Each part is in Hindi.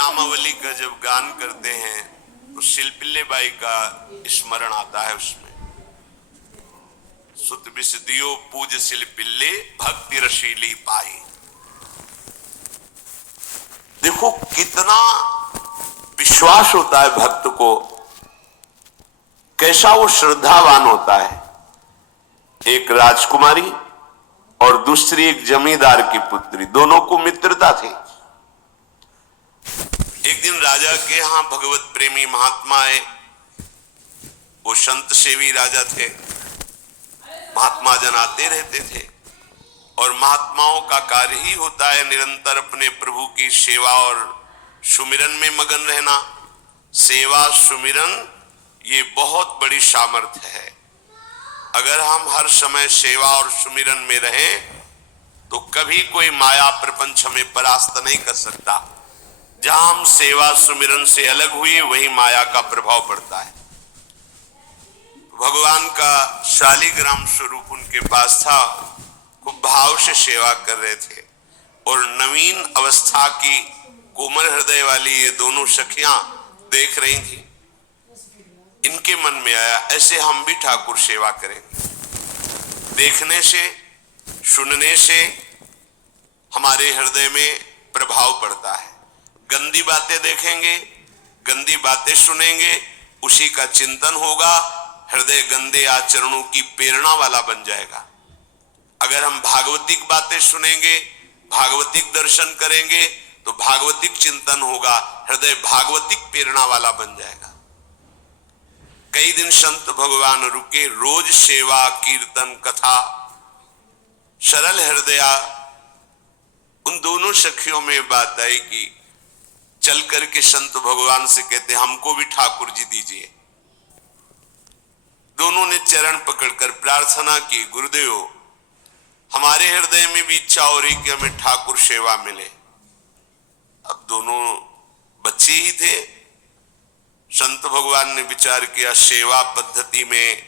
नामावली का जब गान करते हैं तो शिल्पिल्ले बाई का स्मरण आता है। उसमें सुत बिस दियो पूज शिल्पिल्ले भक्ति रसीली पाई। देखो कितना विश्वास होता है भक्त को, कैसा वो श्रद्धावान होता है। एक राजकुमारी और दूसरी एक जमींदार की पुत्री, दोनों को मित्रता थी। एक दिन राजा के यहां भगवत प्रेमी महात्मा आए। वो संत सेवी राजा थे, महात्मा जन आते रहते थे और महात्माओं का कार्य ही होता है निरंतर अपने प्रभु की सेवा और सुमिरन में मगन रहना। सेवा सुमिरन ये बहुत बड़ी सामर्थ्य है। अगर हम हर समय सेवा और सुमिरन में रहें तो कभी कोई माया प्रपंच हमें परास्त नहीं कर सकता। जहां हम सेवा सुमिरन से अलग हुए वही माया का प्रभाव पड़ता है। भगवान का शालिग्राम स्वरूप उनके पास था, खूब भाव से सेवा कर रहे थे और नवीन अवस्था की कोमल हृदय वाली ये दोनों सखियां देख रही थी। इनके मन में आया ऐसे हम भी ठाकुर सेवा करेंगे। देखने से सुनने से हमारे हृदय में प्रभाव पड़ता है। गंदी बातें देखेंगे, गंदी बातें सुनेंगे, उसी का चिंतन होगा, हृदय गंदे आचरणों की प्रेरणा वाला बन जाएगा। अगर हम भागवतिक बातें सुनेंगे, भागवतिक दर्शन करेंगे तो भागवतिक चिंतन होगा, हृदय भागवतिक प्रेरणा वाला बन जाएगा। कई दिन संत भगवान रुके, रोज सेवा कीर्तन कथा, सरल हृदया। उन दोनों सखियों में बात आई कि चल करके संत भगवान से कहते हमको भी ठाकुर जी दीजिए। दोनों ने चरण पकड़कर प्रार्थना की, गुरुदेव हमारे हृदय में भी इच्छा हो रही कि हमें ठाकुर सेवा मिले। अब दोनों बच्चे ही थे। संत भगवान ने विचार किया सेवा पद्धति में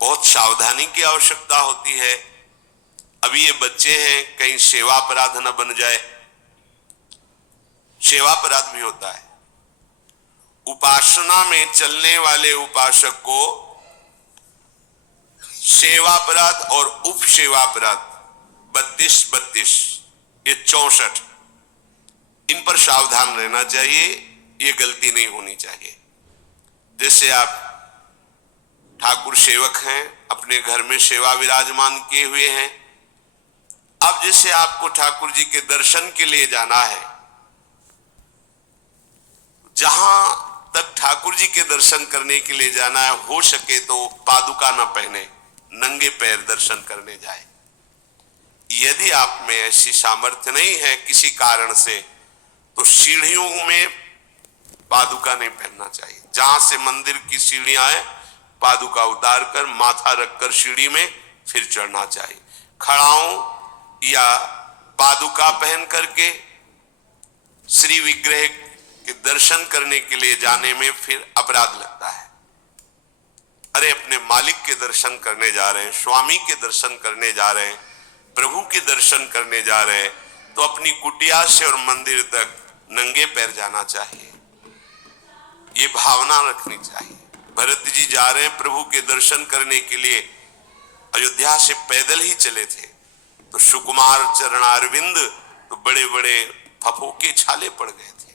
बहुत सावधानी की आवश्यकता होती है। अभी ये बच्चे हैं, कहीं सेवा अपराध न बन जाए। सेवा अपराध भी होता है। उपासना में चलने वाले उपासक को सेवा अपराध और उप सेवा अपराध 32 ये 64, इन पर सावधान रहना चाहिए। ये गलती नहीं होनी चाहिए। जैसे आप ठाकुर सेवक हैं, अपने घर में सेवा विराजमान किए हुए हैं। अब जैसे आपको ठाकुर जी के दर्शन के लिए जाना है, जहां तक ठाकुर जी के दर्शन करने के लिए जाना है, हो सके तो पादुका न पहने, नंगे पैर दर्शन करने जाए। यदि आप में ऐसी सामर्थ्य नहीं है किसी कारण से, तो सीढ़ियों में पादुका नहीं पहनना चाहिए। जहां से मंदिर की सीढ़ियां हैं, पादुका उतार कर माथा रखकर सीढ़ी में फिर चढ़ना चाहिए। खड़ाओं या पादुका पहन करके श्री विग्रह के दर्शन करने के लिए जाने में फिर अपराध लगता है। अरे अपने मालिक के दर्शन करने जा रहे हैं, स्वामी के दर्शन करने जा रहे हैं, प्रभु के दर्शन करने जा रहे हैं, तो अपनी कुटिया से और मंदिर तक नंगे पैर जाना चाहिए। ये भावना रखनी चाहिए। भरत जी जा रहे हैं प्रभु के दर्शन करने के लिए, अयोध्या से पैदल ही चले थे, तो सुकुमार चरणारविंद तो बड़े बड़े फफोके छाले पड़ गए थे।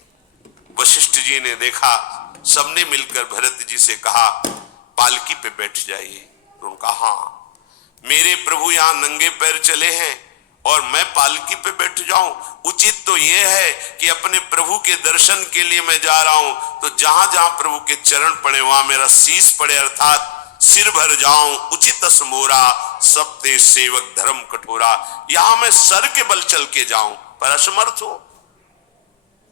वशिष्ठ जी ने देखा, सबने मिलकर भरत जी से कहा पालकी पे बैठ जाइए। तो उनका हाँ, मेरे प्रभु यहाँ नंगे पैर चले हैं और मैं पालकी पे बैठ जाऊं? उचित तो यह है कि अपने प्रभु के दर्शन के लिए मैं जा रहा हूं, तो जहां जहां प्रभु के चरण पड़े वहां मेरा शीश पड़े, अर्थात सिर भर जाऊं। उचित मोरा सब ते सेवक धर्म कठोरा। यहां मैं सर के बल चल के जाऊं पर असमर्थ हो।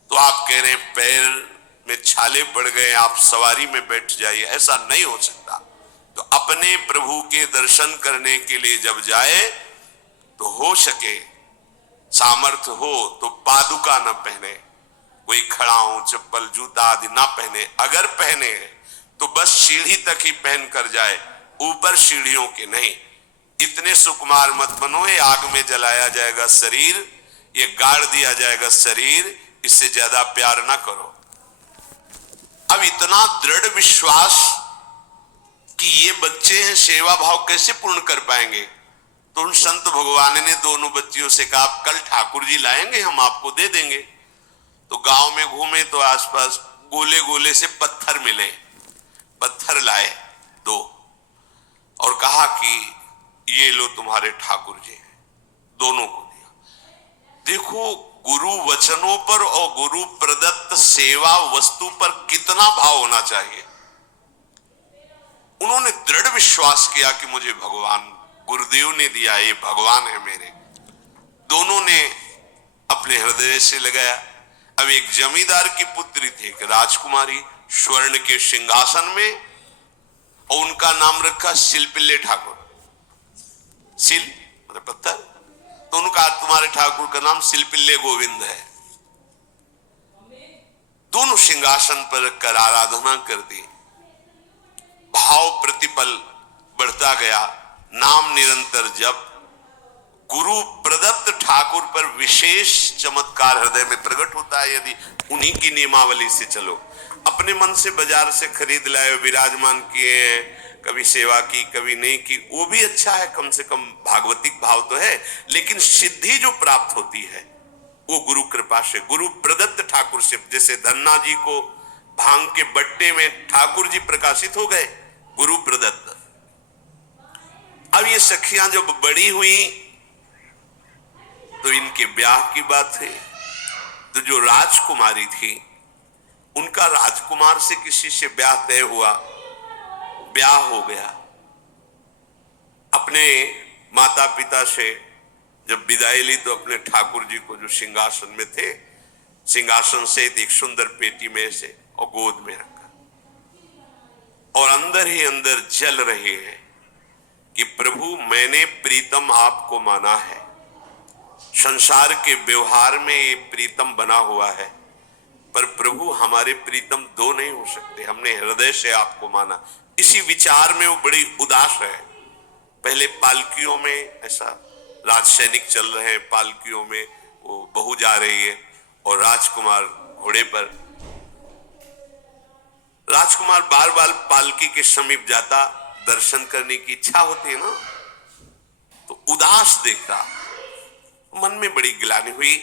तो आप कह रहे हैं पैर में छाले पड़ गए, आप सवारी में बैठ जाइए, ऐसा नहीं हो सकता। तो अपने प्रभु के दर्शन करने के लिए जब जाए तो हो सके, सामर्थ्य हो तो पादुका न पहने, कोई खड़ाऊं चप्पल जूता आदि ना पहने। अगर पहने तो बस सीढ़ी तक ही पहन कर जाए, ऊपर सीढ़ियों के नहीं। इतने सुकुमार मत बनो, ये आग में जलाया जाएगा शरीर, ये गाड़ दिया जाएगा शरीर, इससे ज्यादा प्यार ना करो। अब इतना दृढ़ विश्वास कि ये बच्चे हैं, सेवा भाव कैसे पूर्ण कर पाएंगे? तो उन संत भगवान ने दोनों बच्चियों से कहा, कल ठाकुर जी लाएंगे, हम आपको दे देंगे। तो गांव में घूमे तो आसपास गोले गोले से पत्थर मिले, पत्थर लाए दो और कहा कि ये लो तुम्हारे ठाकुर जी हैं, दोनों को दिया। देखो गुरु वचनों पर और गुरु प्रदत्त सेवा वस्तु पर कितना भाव होना चाहिए। उन्होंने दृढ़ विश्वास किया कि मुझे भगवान गुरुदेव ने दिया, ये भगवान है मेरे। दोनों ने अपने हृदय से लगाया। अब एक जमींदार की पुत्री थी, एक राजकुमारी, स्वर्ण के सिंहासन में, और उनका नाम रखा सिलपिल्ले ठाकुर। सिल मतलब पत्थर, तो उनका तुम्हारे ठाकुर का नाम सिलपिल्ले गोविंद है। दोनों सिंहासन पर रखकर आराधना कर दी। भाव प्रतिपल बढ़ता गया, नाम निरंतर जप। गुरु प्रदत्त ठाकुर पर विशेष चमत्कार हृदय में प्रकट होता है यदि उन्हीं की नियमावली से चलो। अपने मन से बाजार से खरीद लाए, विराजमान किए, कभी सेवा की कभी नहीं की, वो भी अच्छा है, कम से कम भागवतिक भाव तो है। लेकिन सिद्धि जो प्राप्त होती है वो गुरु कृपा से, गुरु प्रदत्त ठाकुर से। जैसे धन्ना जी को भांग के बट्टे में ठाकुर जी प्रकाशित हो गए, गुरु प्रदत्त। अब ये सखियां जब बड़ी हुई तो इनके ब्याह की बात है। तो जो राजकुमारी थी, उनका राजकुमार से किसी से ब्याह तय हुआ, ब्याह हो गया। अपने माता पिता से जब विदाई ली तो अपने ठाकुर जी को जो सिंहासन में थे, सिंहासन से एक सुंदर पेटी में से और गोद में रखा, और अंदर ही अंदर जल रहे हैं कि प्रभु मैंने प्रीतम आपको माना है, संसार के व्यवहार में ये प्रीतम बना हुआ है, पर प्रभु हमारे प्रीतम दो नहीं हो सकते, हमने हृदय से आपको माना। इसी विचार में वो बड़ी उदास है। पहले पालकियों में ऐसा राज सैनिक चल रहे हैं, पालकियों में वो बहू जा रही है और राजकुमार घोड़े पर। राजकुमार बार बार पालकी के समीप जाता, दर्शन करने की इच्छा होती है ना, तो उदास देखा, मन में बड़ी गिलानी हुई।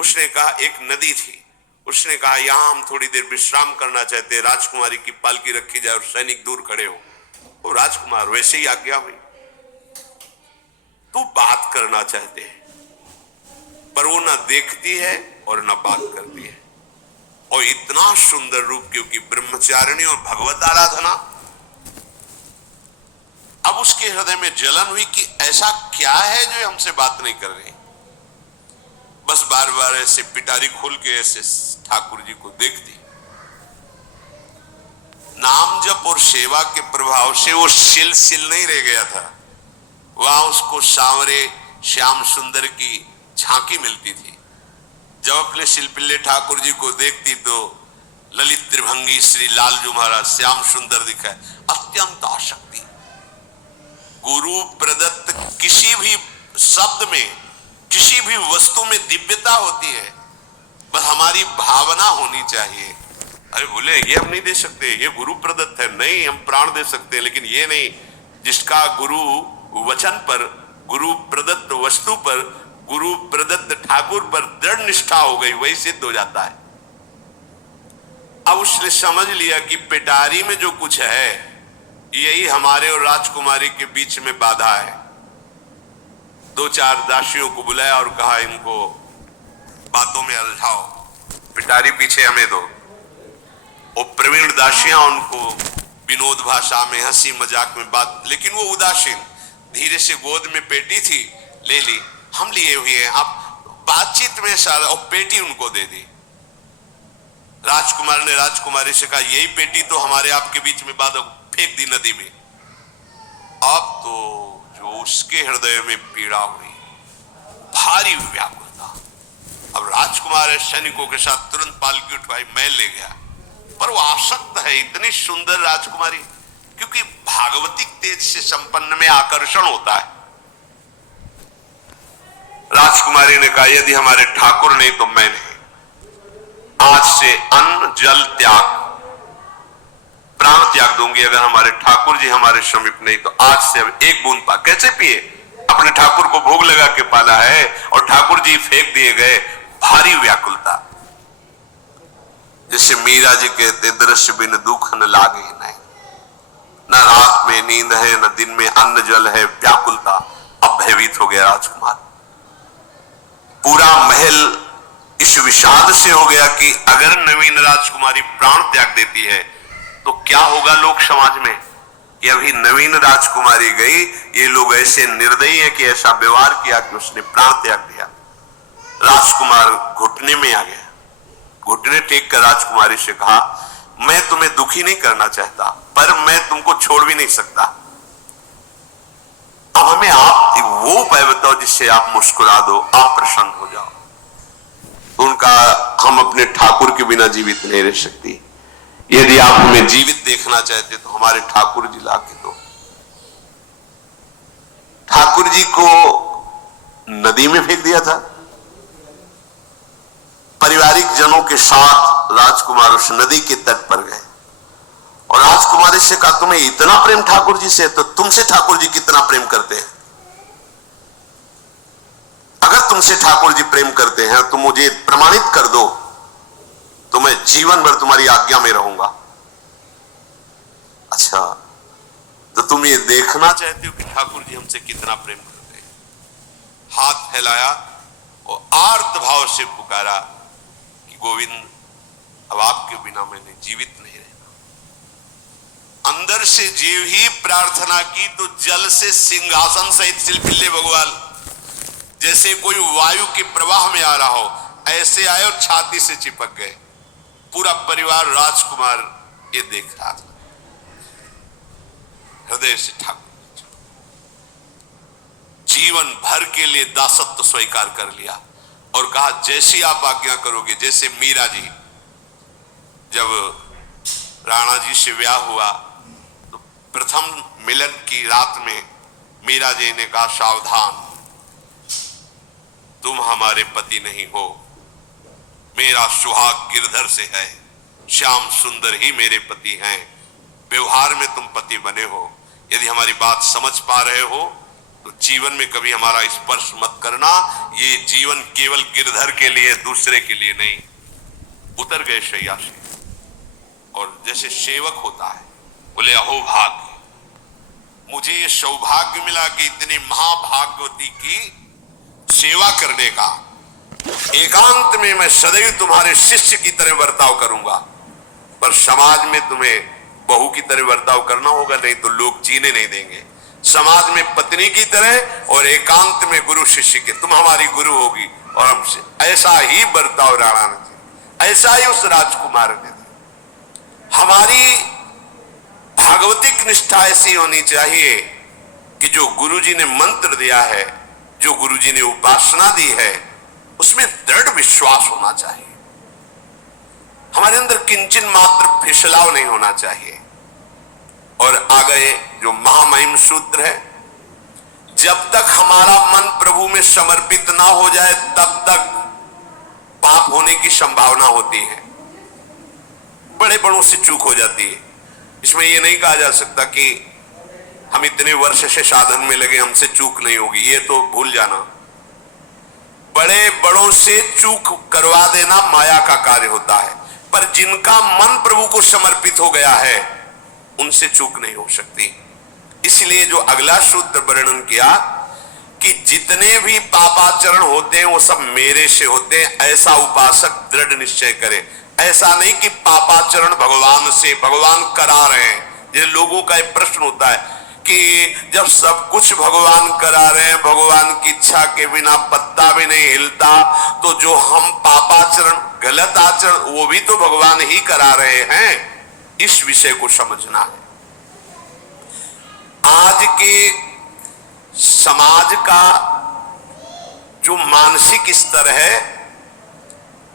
उसने कहा, एक नदी थी, उसने कहा यहां हम थोड़ी देर विश्राम करना चाहते हैं, राजकुमारी की पालकी रखी जाए और सैनिक दूर खड़े हो। तो राजकुमार वैसे ही आज्ञा हुई। तो बात करना चाहते हैं पर वो ना देखती है और ना बात करती है, और इतना सुंदर रूप, क्योंकि ब्रह्मचारिणी और भगवत आराधना। अब उसके हृदय में जलन हुई कि ऐसा क्या है जो हमसे बात नहीं कर रही। बस बार बार ऐसे पिटारी खोल के ऐसे ठाकुर जी को देखती। नाम जप और सेवा के प्रभाव से वो सिल नहीं रह गया था, वहां उसको सांवरे श्याम सुंदर की झांकी मिलती थी। जब अपने शिल्पिल्ले ठाकुर जी को देखती तो ललित त्रिभंगी श्री लालजू महाराज श्याम सुंदर दिखाए, अत्यंत आसक्ति। गुरु प्रदत्त किसी भी शब्द में, किसी भी वस्तु में दिव्यता होती है, बस हमारी भावना होनी चाहिए। अरे बोले ये हम नहीं दे सकते, ये गुरु प्रदत्त है, नहीं हम प्राण दे सकते हैं, लेकिन ये नहीं। जिसका गुरु वचन पर, गुरु प्रदत्त वस्तु पर, गुरु प्रदत्त ठाकुर पर दृढ़ निष्ठा हो गई, वही सिद्ध हो जाता है। अब उसने समझ लिया कि पिटारी में जो कुछ है यही हमारे और राजकुमारी के बीच में बाधा है। दो चार दासियों को बुलाया और कहा इनको बातों में उलझाओ, पिटारी पीछे हमें दो। और प्रवीण दासियां उनको विनोद भाषा में, हंसी मजाक में बात, लेकिन वो उदासीन। धीरे से गोद में पेटी थी, ले ली, हम लिए हुए हैं, आप बातचीत में सारा, और पेटी उनको दे दी। राजकुमार ने राजकुमारी से कहा यही पेटी तो हमारे आपके बीच में बाधा, फेंक दी नदी में। अब तो जो उसके हृदय में पीड़ा हुई, भारी व्याकुलता। अब राजकुमार सैनिकों के साथ तुरंत पालकी उठवाई, मैं ले गया। पर वो आसक्त है, इतनी सुंदर राजकुमारी, क्योंकि भागवतिक तेज से संपन्न में आकर्षण होता है। राजकुमारी ने कहा, यदि हमारे ठाकुर नहीं तो मैं नहीं। आज से अन्न जल त्याग, प्राण त्याग दूंगी अगर हमारे ठाकुर जी हमारे समीप नहीं तो। आज से अब एक बूंद पा कैसे पिए? अपने ठाकुर को भोग लगा के पाला है और ठाकुर जी फेंक दिए गए। भारी व्याकुलता, जैसे मीरा जी कहते, दृश्य बिन दुख न लागे नहीं, न रात में नींद है न दिन में अन्न जल है, व्याकुलता। अब भयभीत हो गया राजकुमार। पूरा महल इस विषाद से हो गया कि अगर नवीन राजकुमारी प्राण त्याग देती है तो क्या होगा लोक समाज में कि अभी नवीन राजकुमारी गई, ये लोग ऐसे निर्दयी हैं कि ऐसा व्यवहार किया कि उसने प्राण त्याग दिया। राजकुमार घुटने में आ गया, घुटने टेक कर राजकुमारी से कहा, मैं तुम्हें दुखी नहीं करना चाहता पर मैं तुमको छोड़ भी नहीं सकता। अब हमें आप वो उपाय बताओ जिससे आप मुस्कुरा दो, आप प्रसन्न हो जाओ। उनका, हम अपने ठाकुर के बिना जीवित नहीं रह सकती। यदि आप हमें जीवित देखना चाहते तो हमारे ठाकुर जी ला के दो। ठाकुर जी को नदी में फेंक दिया था। पारिवारिक जनों के साथ राजकुमार उस नदी के तट पर गए और राजकुमारी से कहा, तुम्हें इतना प्रेम ठाकुर जी से तो तुमसे ठाकुर जी कितना प्रेम करते हैं? अगर तुमसे ठाकुर जी प्रेम करते हैं तो मुझे प्रमाणित कर दो, तो मैं जीवन भर तुम्हारी आज्ञा में रहूंगा। अच्छा, तो तुम ये देखना चाहते हो कि ठाकुर जी हमसे कितना प्रेम करते हैं? हाथ फैलाया और आर्त भाव से पुकारा कि गोविंद, अब आपके बिना मैंने जीवित नहीं रहना। अंदर से जीव ही प्रार्थना की तो जल से सिंहासन सहित सिलसिले भगवान, जैसे कोई वायु के प्रवाह में आ रहा हो, ऐसे आए और छाती से चिपक गए। पूरा परिवार राजकुमार ये देख रहा था। हृदय से ठाकुर जीवन भर के लिए दासत्व स्वीकार कर लिया और कहा, जैसी आप आज्ञा करोगे। जैसे मीरा जी, जब राणा जी से ब्याह हुआ तो प्रथम मिलन की रात में मीरा जी ने कहा, सावधान, तुम हमारे पति नहीं हो, मेरा सुहाग गिरधर से है, श्याम सुंदर ही मेरे पति हैं। व्यवहार में तुम पति बने हो, यदि हमारी बात समझ पा रहे हो तो जीवन में कभी हमारा स्पर्श मत करना। ये जीवन केवल गिरधर के लिए, दूसरे के लिए नहीं। उतर गए शैया से और जैसे सेवक होता है, बोले, अहो भाग्य, मुझे ये सौभाग्य मिला कि इतनी महाभाग्यवती की सेवा करने का। एकांत में मैं सदैव तुम्हारे शिष्य की तरह बर्ताव करूंगा, पर समाज में तुम्हें बहू की तरह बर्ताव करना होगा, नहीं तो लोग जीने नहीं देंगे। समाज में पत्नी की तरह और एकांत में गुरु शिष्य के। तुम हमारी गुरु होगी और हमसे ऐसा ही बर्ताव राणा ने किया, ऐसा ही उस राजकुमार ने दिया। हमारी भागवतिक निष्ठा ऐसी होनी चाहिए कि जो गुरु जी ने मंत्र दिया है, जो गुरु जी ने उपासना दी है, उसमें दृढ़ विश्वास होना चाहिए। हमारे अंदर किंचन मात्र फिसलाव नहीं होना चाहिए। और आगे जो महामहिम सूत्र है, जब तक हमारा मन प्रभु में समर्पित ना हो जाए तब तक पाप होने की संभावना होती है, बड़े बड़ों से चूक हो जाती है। इसमें यह नहीं कहा जा सकता कि हम इतने वर्ष से साधन में लगे, हमसे चूक नहीं होगी, ये तो भूल जाना। बड़े बड़ों से चूक करवा देना माया का कार्य होता है, पर जिनका मन प्रभु को समर्पित हो गया है उनसे चूक नहीं हो सकती। इसलिए जो अगला सूत्र वर्णन किया कि जितने भी पापाचरण होते हैं वो सब मेरे से होते हैं, ऐसा उपासक दृढ़ निश्चय करे। ऐसा नहीं कि पापाचरण भगवान से, भगवान करा रहे हैं। ये लोगों का एक प्रश्न होता है कि जब सब कुछ भगवान करा रहे हैं, भगवान की इच्छा के बिना पत्ता भी नहीं हिलता, तो जो हम पापाचरण, गलत आचरण, वो भी तो भगवान ही करा रहे हैं। इस विषय को समझना है। आज के समाज का जो मानसिक स्तर है,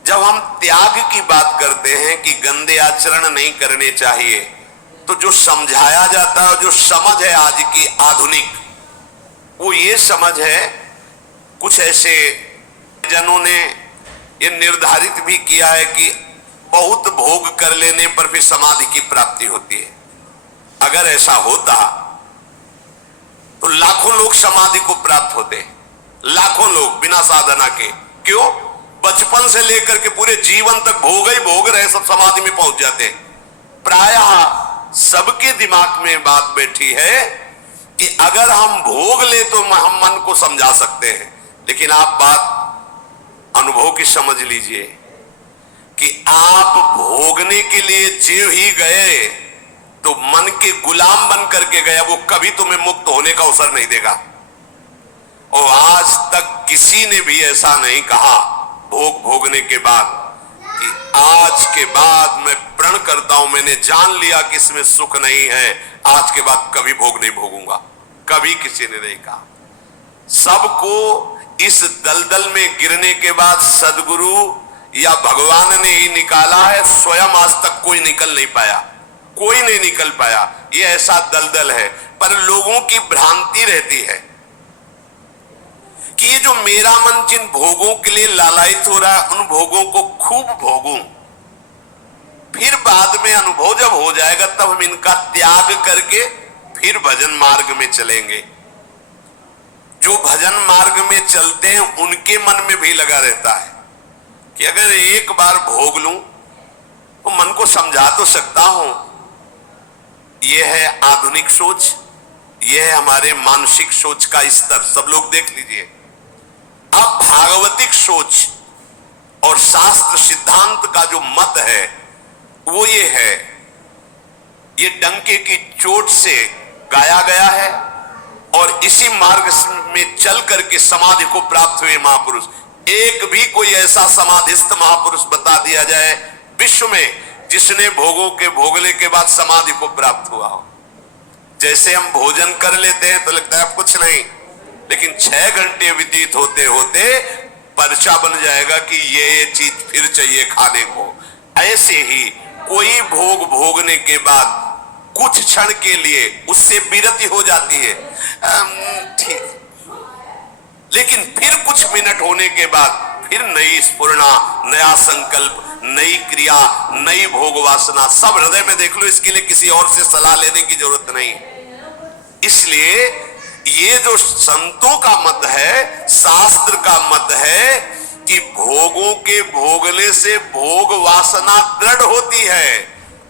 जब हम त्याग की बात करते हैं कि गंदे आचरण नहीं करने चाहिए, तो जो समझाया जाता है, जो समझ है आज की आधुनिक, वो ये समझ है कुछ ऐसे जनों ने ये निर्धारित भी किया है कि बहुत भोग कर लेने पर भी समाधि की प्राप्ति होती है। अगर ऐसा होता तो लाखों लोग समाधि को प्राप्त होते, लाखों लोग बिना साधना के। क्यों? बचपन से लेकर के पूरे जीवन तक भोग ही भोग रहे, सब समाधि में पहुंच जाते। प्रायः सबके दिमाग में बात बैठी है कि अगर हम भोग ले तो हम मन को समझा सकते हैं, लेकिन आप बात अनुभव की समझ लीजिए कि आप भोगने के लिए जीव ही गए तो मन के गुलाम बन करके गया, वो कभी तुम्हें मुक्त होने का अवसर नहीं देगा। और आज तक किसी ने भी ऐसा नहीं कहा भोग भोगने के बाद कि आज के बाद मैं प्रण करता हूं, मैंने जान लिया कि इसमें सुख नहीं है, आज के बाद कभी भोग नहीं भोगूंगा। कभी किसी ने नहीं कहा। सबको इस दलदल में गिरने के बाद सदगुरु या भगवान ने ही निकाला है, स्वयं आज तक कोई निकल नहीं पाया, कोई नहीं निकल पाया। ये ऐसा दलदल है। पर लोगों की भ्रांति रहती है कि ये जो मेरा मन जिन भोगों के लिए लालायित हो रहा है, उन भोगों को खूब भोगूं, फिर बाद में अनुभव जब हो जाएगा तब हम इनका त्याग करके फिर भजन मार्ग में चलेंगे। जो भजन मार्ग में चलते हैं उनके मन में भी लगा रहता है कि अगर एक बार भोग लूं तो मन को समझा तो सकता हूं। यह है आधुनिक सोच, यह है हमारे मानसिक सोच का स्तर। सब लोग देख लीजिए। अब भागवतिक सोच और शास्त्र सिद्धांत का जो मत है वो ये है, ये डंके की चोट से गाया गया है और इसी मार्ग में चल करके समाधि को प्राप्त हुए महापुरुष। एक भी कोई ऐसा समाधिस्थ महापुरुष बता दिया जाए विश्व में जिसने भोगों के भोगने के बाद समाधि को प्राप्त हुआ हो। जैसे हम भोजन कर लेते हैं तो लगता है कुछ नहीं, लेकिन 6 घंटे व्यतीत होते होते पर्चा बन जाएगा कि ये चीज फिर चाहिए खाने को। ऐसे ही कोई भोग भोगने के बाद कुछ क्षण के लिए उससे विरति हो जाती है, ठीक, लेकिन फिर कुछ मिनट होने के बाद फिर नई स्फुरना, नया संकल्प, नई क्रिया, नई भोग वासना सब हृदय में देख लो। इसके लिए किसी और से सलाह लेने की जरूरत नहीं। इसलिए ये जो संतों का मत है, शास्त्र का मत है कि भोगों के भोगने से भोग वासना दृढ़ होती है,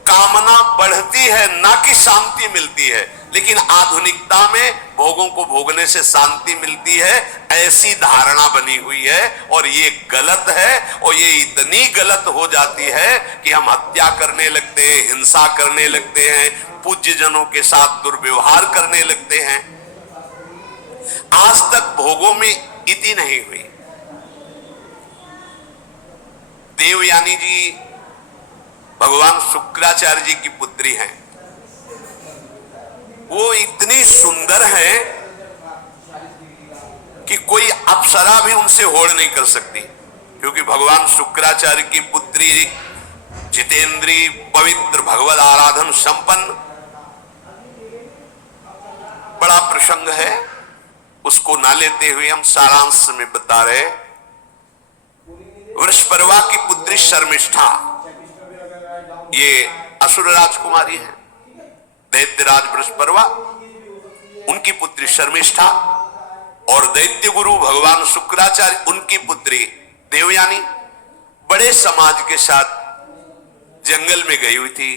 कामना बढ़ती है, ना कि शांति मिलती है। लेकिन आधुनिकता में भोगों को भोगने से शांति मिलती है, ऐसी धारणा बनी हुई है और ये गलत है। और ये इतनी गलत हो जाती है कि हम हत्या करने लगते हैं, हिंसा करने लगते हैं, पूज्य जनों के साथ दुर्व्यवहार करने लगते हैं। आज तक भोगों में इति नहीं हुई। देवयानी जी भगवान शुक्राचार्य जी की पुत्री हैं। वो इतनी सुंदर है कि कोई अप्सरा भी उनसे होड़ नहीं कर सकती, क्योंकि भगवान शुक्राचार्य की पुत्री जितेंद्री, पवित्र, भगवद आराधन संपन्न। बड़ा प्रसंग है, उसको ना लेते हुए हम सारांश में बता रहे। वृषपर्वा की पुत्री शर्मिष्ठा, ये असुर राजकुमारी है। दैत्यराज वृषपर्वा, उनकी पुत्री शर्मिष्ठा, और दैत्य गुरु भगवान शुक्राचार्य, उनकी पुत्री देवयानी बड़े समाज के साथ जंगल में गई हुई थी।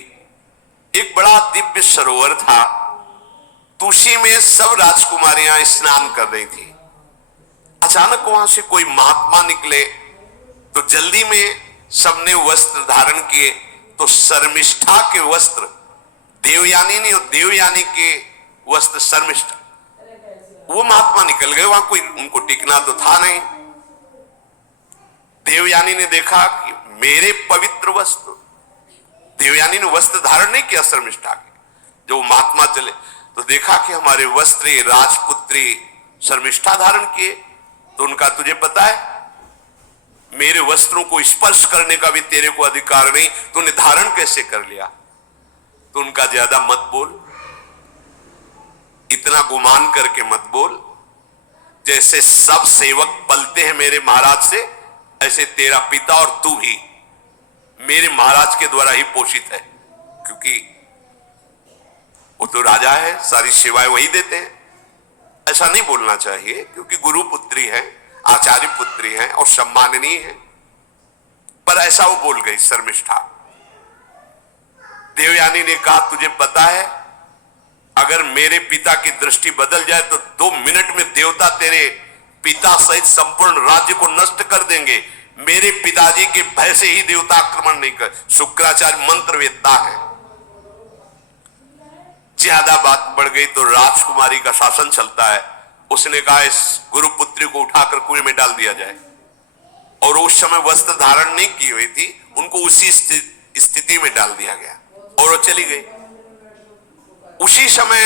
एक बड़ा दिव्य सरोवर था, तुलसी में सब राजकुमारियां स्नान कर रही थी। अचानक वहां से कोई महात्मा निकले तो जल्दी में सबने वस्त्र धारण किए, तो शर्मिष्ठा के वस्त्र देवयानी ने और देवयानी के वस्त्र शर्मिष्ठा, वो महात्मा निकल गए। वहां कोई उनको टिकना तो था नहीं। देवयानी ने देखा कि मेरे पवित्र वस्त्र, देवयानी ने वस्त्र धारण नहीं किया शर्मिष्ठा के। जो महात्मा चले तो देखा कि हमारे वस्त्र राजपुत्री शर्मिष्ठा धारण किए। तो उनका तुझे पता है मेरे वस्त्रों को स्पर्श करने का भी तेरे को अधिकार नहीं, तूने धारण कैसे कर लिया? तो उनका ज्यादा मत बोल, इतना गुमान करके मत बोल। जैसे सब सेवक पलते हैं मेरे महाराज से, ऐसे तेरा पिता और तू भी मेरे महाराज के द्वारा ही पोषित है, क्योंकि वो तो राजा है, सारी सेवाएं वही देते हैं। ऐसा नहीं बोलना चाहिए, क्योंकि गुरु पुत्री है, आचार्य पुत्री है और सम्माननीय है, पर ऐसा वो बोल गई शर्मिष्ठा। देवयानी ने कहा तुझे पता है अगर मेरे पिता की दृष्टि बदल जाए तो 2 मिनट में देवता तेरे पिता सहित संपूर्ण राज्य को नष्ट कर देंगे। मेरे पिताजी के भय से ही देवता आक्रमण नहीं कर। शुक्राचार्य मंत्रवेत्ता है। ज्यादा बात बढ़ गई तो राजकुमारी का शासन चलता है। उसने कहा इस गुरुपुत्री को उठाकर कुएं में डाल दिया जाए, और उस समय वस्त्र धारण नहीं की हुई थी, उनको उसी स्थिति में डाल दिया गया और वो चली गई। उसी समय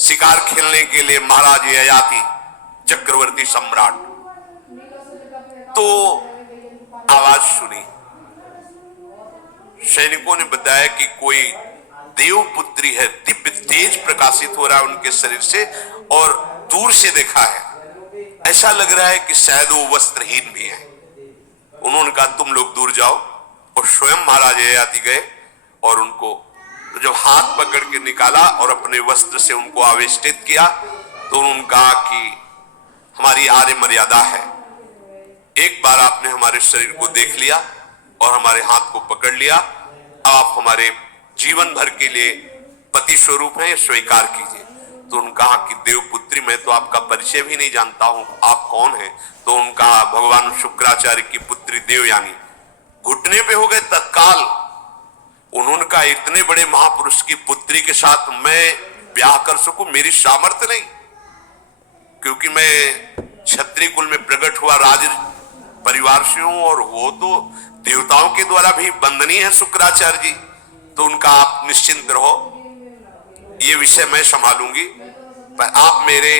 शिकार खेलने के लिए महाराज ययाति चक्रवर्ती सम्राट तो आवाज सुनी। सैनिकों ने बताया कि कोई देवपुत्री है, दिव्य तेज प्रकाशित हो रहा है उनके शरीर से, और दूर से देखा है ऐसा लग रहा है कि शायद वो वस्त्रहीन भी है। उन्होंने कहा तुम लोग दूर जाओ, और स्वयं महाराज ययाति गए और उनको जब हाथ पकड़ के निकाला और अपने वस्त्र से उनको आवेष्टित किया तो उन्होंने कहा कि हमारी आर्य मर्यादा है, एक बार आपने हमारे शरीर को देख लिया और हमारे हाथ को पकड़ लिया, अब आप हमारे जीवन भर के लिए पति स्वरूप हैं, स्वीकार कीजिए। तो उन्होंने कहा कि देवपुत्री मैं तो आपका परिचय भी नहीं जानता हूं, आप कौन हैं? तो उनका भगवान शुक्राचार्य की पुत्री देवयानी घुटने पे हो गए तत्काल। उन्होंने कहा इतने बड़े महापुरुष की पुत्री के साथ मैं ब्याह कर सकूं, मेरी सामर्थ्य नहीं, क्योंकि मैं क्षत्रिय कुल में प्रकट हुआ राज परिवार से हूं, और वो तो देवताओं के द्वारा भी वंदनीय है शुक्राचार्य जी। तो उनका आप निश्चिंत रहो, ये विषय मैं संभालूंगी, पर आप मेरे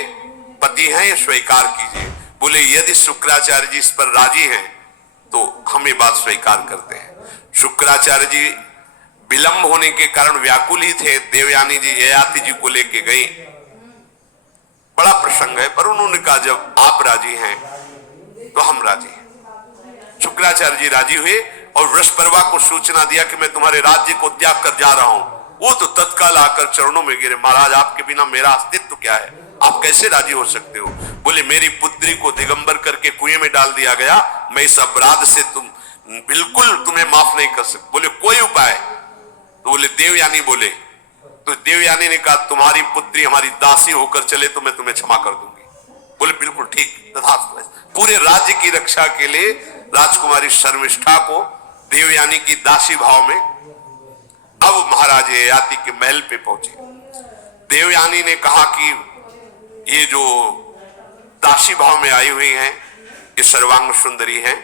पति हैं, ये स्वीकार कीजिए। बोले यदि शुक्राचार्य जी इस पर राजी हैं तो हम ये बात स्वीकार करते हैं। शुक्राचार्य जी विलंब होने के कारण व्याकुल ही थे। देवयानी जी ययाति जी को लेके गई, बड़ा प्रसंग है, पर उन्होंने कहा जब आप राजी हैं तो हम राजी हैं। शुक्राचार्य जी राजी हुए और वृषपर्वा को सूचना दिया कि मैं तुम्हारे राज्य को त्याग कर जा रहा हूं। वो तो तत्काल आकर चरणों में गिरे, महाराज आपके बिना मेरा अस्तित्व क्या है, आप कैसे राजी हो सकते हो? बोले मेरी पुत्री को दिगंबर करके कुएं में डाल दिया गया, मैं इस अपराध से बिल्कुल तुम्हें माफ नहीं कर सकता। बोले कोई उपाय? तो बोले देवयानी बोले। तो देवयानी ने कहा तुम्हारी पुत्री हमारी दासी होकर चले तो मैं तुम्हें क्षमा कर दूंगी। बोले बिल्कुल ठीक, तथास्तु। पूरे राज्य की रक्षा के लिए राजकुमारी शर्मिष्ठा को देवयानी की दासी भाव में अब महाराज ययाति के महल पे पहुंचे। देवयानी ने कहा कि ये जो दासी भाव में आई हुई हैं ये सर्वांग सुंदरी हैं,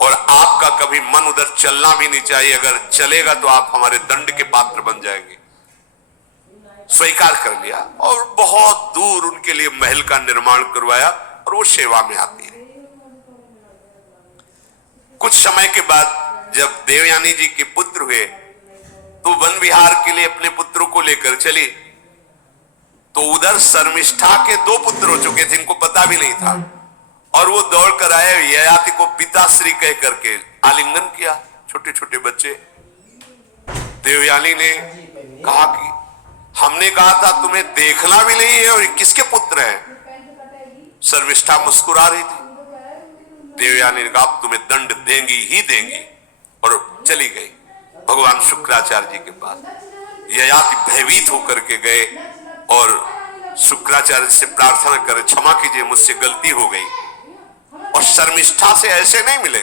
और आपका कभी मन उधर चलना भी नहीं चाहिए, अगर चलेगा तो आप हमारे दंड के पात्र बन जाएंगे। स्वीकार कर लिया और बहुत दूर उनके लिए महल का निर्माण करवाया और वो सेवा में आती है। कुछ समय के बाद जब देवयानी जी के पुत्र हुए तो वन विहार के लिए अपने पुत्रों को लेकर चली, तो उधर शर्मिष्ठा के 2 पुत्र हो चुके थे, इनको पता भी नहीं था, और वो दौड़ कर आए, ययाति को पिताश्री कह करके आलिंगन किया। छोटे छोटे बच्चे। देवयानी ने कहा कि हमने कहा था तुम्हें देखना भी नहीं है और किसके पुत्र हैं? शर्मिष्ठा मुस्कुरा रही थी। देवयानी ने कहा तुम्हें दंड देंगी ही देंगी, और चली गई भगवान शुक्राचार्य जी के पास। ययाति भयभीत होकर के गए और शुक्राचार्य से प्रार्थना करे क्षमा कीजिए मुझसे गलती हो गई। और शर्मिष्ठा से ऐसे नहीं मिले।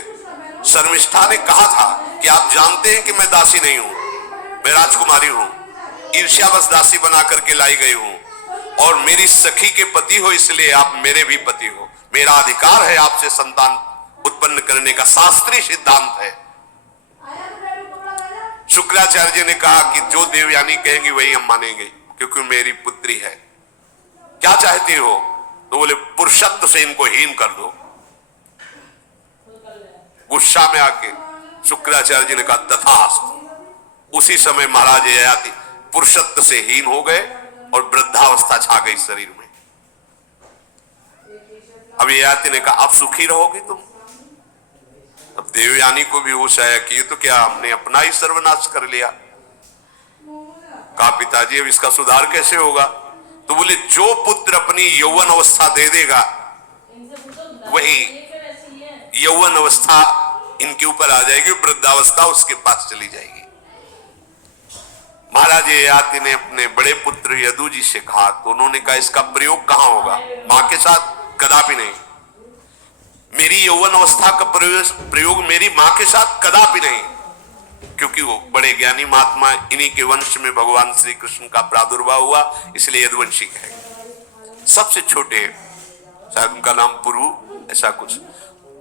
शर्मिष्ठा ने कहा था कि आप जानते हैं कि मैं दासी नहीं हूं, मैं राजकुमारी हूं, ईर्ष्यावश दासी बना करके लाई गई हूं, और मेरी सखी के पति हो इसलिए आप मेरे भी पति हो, मेरा अधिकार है आपसे संतान उत्पन्न करने का, शास्त्रीय सिद्धांत है। शुक्राचार्य जी ने कहा कि जो देवयानी कहेंगी वही हम मानेंगे, क्योंकि मेरी पुत्री है। क्या चाहती हो? तो बोले पुरुषत्व से इनको हीन कर दो। गुस्सा में आके शुक्राचार्य जी ने कहा तथास्तु। उसी समय महाराज ययाति पुरुषत्व से हीन हो गए और वृद्धावस्था छा गई शरीर में। अब ययाति ने कहा आप सुखी रहोगे तुम। अब देवयानी को भी होश आया कि ये तो क्या हमने अपना ही सर्वनाश कर लिया। कहा पिताजी अब इसका सुधार कैसे होगा? तो बोले जो पुत्र अपनी यौवन अवस्था दे देगा वही यौवन अवस्था इनके ऊपर आ जाएगी, वृद्धावस्था उसके पास चली जाएगी। महाराज ययाति ने अपने बड़े पुत्र यदु जी से कहा, तो उन्होंने कहा इसका प्रयोग कहां होगा? मां के साथ कदापि नहीं। मेरी यौवन अवस्था का प्रयोग मेरी मां के साथ कदापि नहीं, क्योंकि वो बड़े ज्ञानी महात्मा, इन्हीं के वंश में भगवान श्री कृष्ण का प्रादुर्भाव हुआ, इसलिए यदुवंशी कहेंगे। सबसे छोटे, शायद उनका नाम पुरु ऐसा कुछ।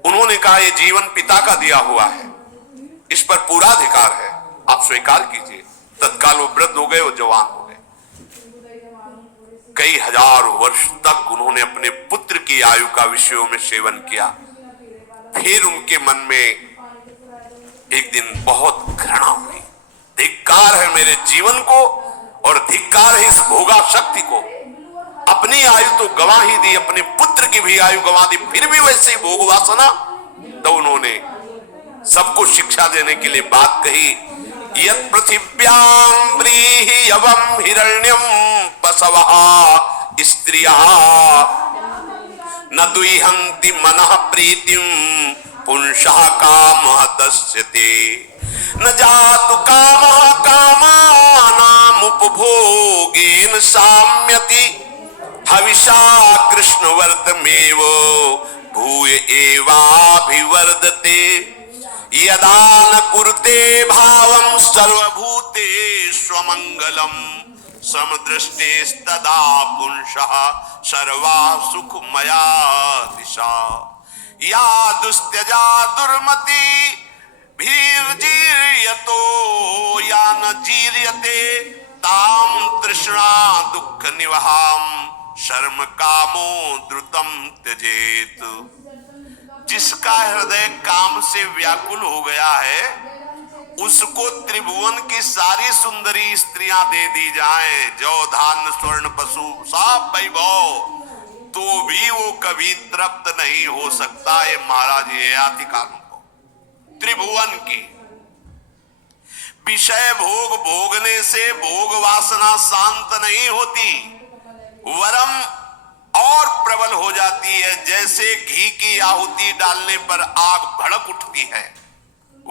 उन्होंने कहा ये जीवन पिता का दिया हुआ है, इस पर पूरा अधिकार है, आप स्वीकार कीजिए। तत्काल वो वृद्ध हो गए, वो जवान हो गए। कई हजार वर्ष तक उन्होंने अपने पुत्र की आयु का विषयों में सेवन किया। फिर उनके मन में एक दिन बहुत घृणा हुई, धिक्कार है मेरे जीवन को और धिक्कार है इस भोगा शक्ति को। अपनी आयु तो गंवा ही दी, अपने पुत्र की भी आयु गंवा दी, फिर भी वैसे ही भोग वासना। तो उन्होंने सबको शिक्षा देने के लिए बात कही, यत् पृथिव्यां व्रीह्यवं हिरण्यं पशवः स्त्रियः न दुह्यन्ति मनः प्रीतिं पुंसः कामः दस्यते न जातु कामः कामानाम् उपभोगेन साम्यति हविषा कृष्णवर्तमेव भूय एवाभिवर्धते यदा न कुरुते भावं सर्वभूतेष्वमङ्गलम् समदृष्टेस्तदा पुंसः सर्वा सुखमया दिशा या दुस्त्यजा दुर्मति भीर्जीर्यतो या न जीर्यते ताम तृष्णा दुःख निवहाम शर्म कामो द्रुतम त्यजेत। जिसका हृदय काम से व्याकुल हो गया है उसको त्रिभुवन की सारी सुंदरी स्त्रियां दे दी जाए, जो धान्य स्वर्ण पशु सब वैभव, तो भी वो कभी तृप्त नहीं हो सकता। ये महाराज ययाति कानून को त्रिभुवन की विषय भोग भोगने से भोग वासना शांत नहीं होती, वरम और प्रबल हो जाती है। जैसे घी की आहुति डालने पर आग भड़क उठती है,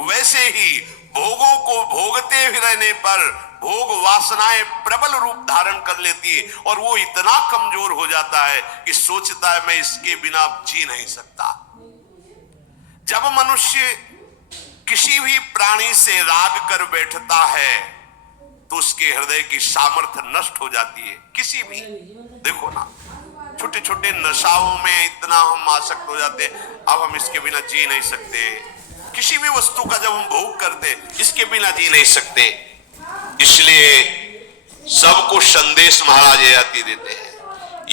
वैसे ही भोगों को भोगते रहने पर भोग वासनाएं प्रबल रूप धारण कर लेती है और वो इतना कमजोर हो जाता है कि सोचता है मैं इसके बिना जी नहीं सकता। जब मनुष्य किसी भी प्राणी से राग कर बैठता है तो उसके हृदय की सामर्थ्य नष्ट हो जाती है। किसी भी, देखो ना, छोटे छोटे नशाओं में इतना हम आसक्त हो जाते हैं, अब हम इसके बिना जी नहीं सकते। किसी भी वस्तु का जब हम भोग करते इसके बिना जी नहीं सकते। इसलिए सबको संदेश महाराज ययाति देते हैं,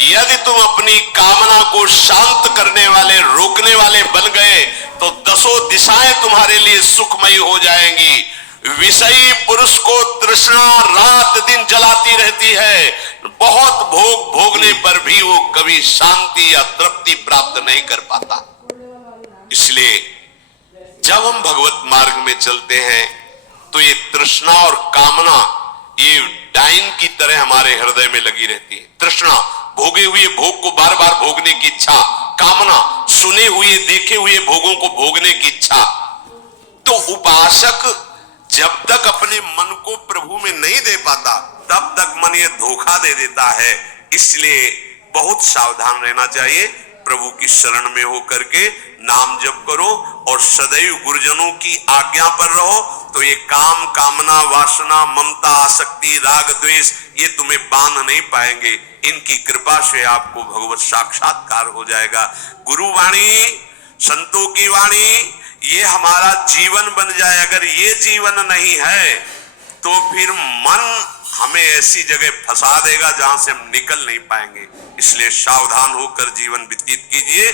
यदि तुम अपनी कामना को शांत करने वाले, रोकने वाले बन गए तो दसों दिशाएं तुम्हारे लिए सुखमयी हो जाएंगी। विषयी पुरुष को तृष्णा रात दिन जलाती रहती है, बहुत भोग भोगने पर भी वो कभी शांति या तृप्ति प्राप्त नहीं कर पाता। इसलिए जब हम भगवत मार्ग में चलते हैं तो ये तृष्णा और कामना ये डाइन की तरह हमारे हृदय में लगी रहती है। तृष्णा भोगे हुए भोग को बार बार भोगने की इच्छा, कामना सुने हुए देखे हुए भोगों को भोगने की इच्छा। तो उपासक जब तक अपने मन को प्रभु में नहीं दे पाता तब तक मन ये धोखा दे देता है। इसलिए बहुत सावधान रहना चाहिए। प्रभु की शरण में होकर के नाम जप करो और सदैव गुरुजनों की आज्ञा पर रहो, तो ये काम कामना वासना ममता आसक्ति राग द्वेष ये तुम्हें बांध नहीं पाएंगे। इनकी कृपा से आपको भगवत साक्षात्कार हो जाएगा। गुरु वाणी, संतों की वाणी, ये हमारा जीवन बन जाए। अगर ये जीवन नहीं है तो फिर मन हमें ऐसी जगह फंसा देगा जहां से हम निकल नहीं पाएंगे। इसलिए सावधान होकर जीवन व्यतीत कीजिए।